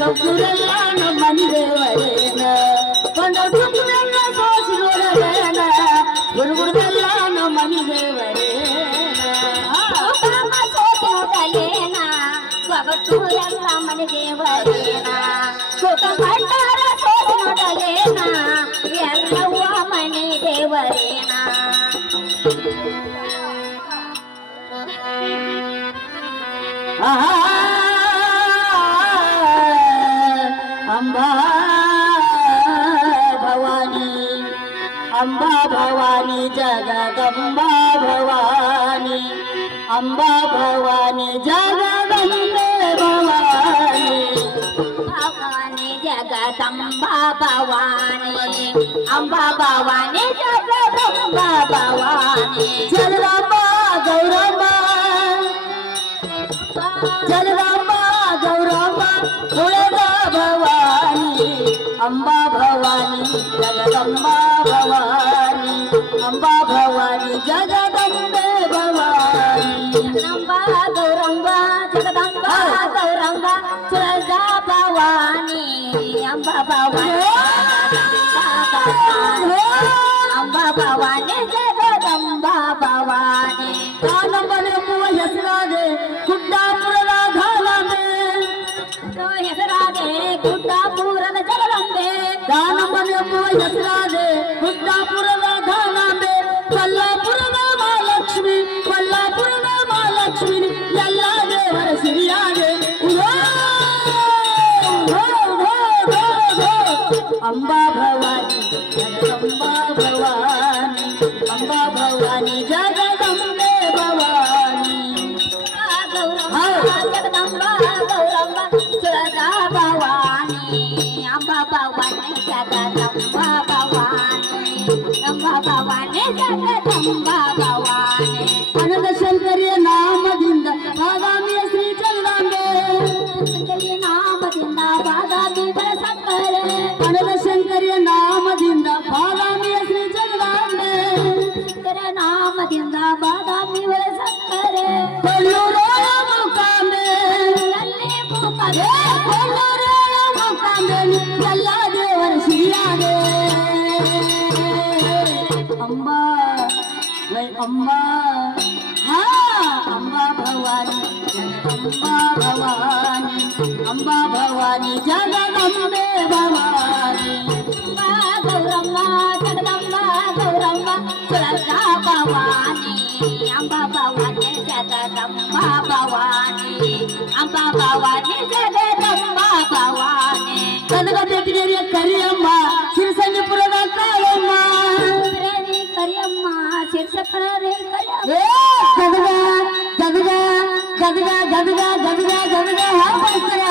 ಸೊಕ್ಕುರೆಲ್ಲ ನಮ್ಮನೆ ದೇವರೇನ ಪಂಡಪುರಲ್ಲ ಸೋಸಿ ನೋಡಲೇನ ಗುರುಗುರುದೆಲ್ಲ ನಮ್ಮನೆ ದೇವರೇನ ಸೋಸಿ ನೋಡಲೇನ ಸೊಗಸುರೆಲ್ಲ ಮನೆ ದೇವರೇನ ಸುಖ ಪಟ್ಟಾರ ಸೋಸಿ ನೋಡಲೇನ ಎಲ್ಲವ್ವ ಮನೆ ದೇವರೇನ अंबा भवानी जगदंबा भवानी अंबा भवानी जगदंबे भवानी भवानी जगदंबा भवानी अंबा भवानी जगदंबा भवानी जगदंबा गौरम्बा जगदंबा गौरम्बा तुळजा भवानी अंबा भवानी जगदंबा भवानी अंबा भवानी जगदंबे भवानी अंबा गौरंबा जगदंबा गौरंबा तुळजा भवानी अंबा भवानी अंबा भवानी जगदंबा भवानी ಕಾನಂಬನೆ ಮೂವ ಹೆಸರಾದೆ ಗುಡ್ಡಾಪುರದ ಧಾಲಂಬೆ ಹೆಸರಾದೆ ಗುಡ್ಡಾಪುರದ ಜಗದಂಬೆ ಕಾನಂಬನೆ ಮೂವ ಹೆಸರಾದೆ ಗುಡ್ಡಾಪುರದ ಧಾಲಂಬೆ ಕೊಲ್ಲಾಪುರದ ಮಹಾಲಕ್ಷ್ಮಿ ಎಲ್ಲ ದೇವರ ಸಿರಿಯಾದೆ अंबा भवानी जगदंबा भवानी अंबा भवानी जगदंबे भवानी जगदंबा गौरंबा तुळजा भवानी अंबा भवानी जगदंबा भवानी अंबा भवानी जगदंबा भवानी अनंत शंकरिಯ ನಾಮದಿಂದ ಬಾದಾಮಿಯ ಶ್ರೀ ಜಗದಾಂಬೆ ಶಂಕರಿಯ ನಾಮದಿಂದ ಬಾದಾಮಿ ಬರಸಕ್ಕರೆ ಅನಂತ ಶಂಕರಿಯ ನಾಮದಿಂದ ಬಾದಾಮಿಯ ಶ್ರೀ ಜಗದಾಂಬೆ ಶಂಕರ ನಾಮದಿಂದ ಬಾದಾಮಿ ಬರಸಕ್ಕರೆ ಕೊಲ್ಲೂರಾಯ ಮುಕಾಂಬೆ ಅಲ್ಲಿ ಮುಖದೆ ಕೊಲ್ಲೂರಾಯ ಮುಕಾಂಬೆ ಎಲ್ಲ ದೇವರ ಸಿರಿಯಾದೆ अंबा अंबा अंबा भवानी अंबा भवानी अंबा भवानी जगदंबे भवानी गौरंबा जगदंबा गौरंबा तुळजा भवानी अंबा भवानी जगदंबा भवानी अंबा भवानी जगदंबा भवानी ಕನಕಬೆಟ್ಟಗೆರೆಯ ಕರಿಯಮ್ಮ ಸಿರಿಸಂಗಿಪುರದ ಕಾಳಮ್ಮ ಕರಿಯಮ್ಮ ಶಿರ್ಸಕರೆ ಕರಿಯಮ್ಮ ಗದಗ ಗದಗ ಗದಗ ಗದಗ ಗದಗ ಗದಗ ಹಾಡ್ತಾರೆ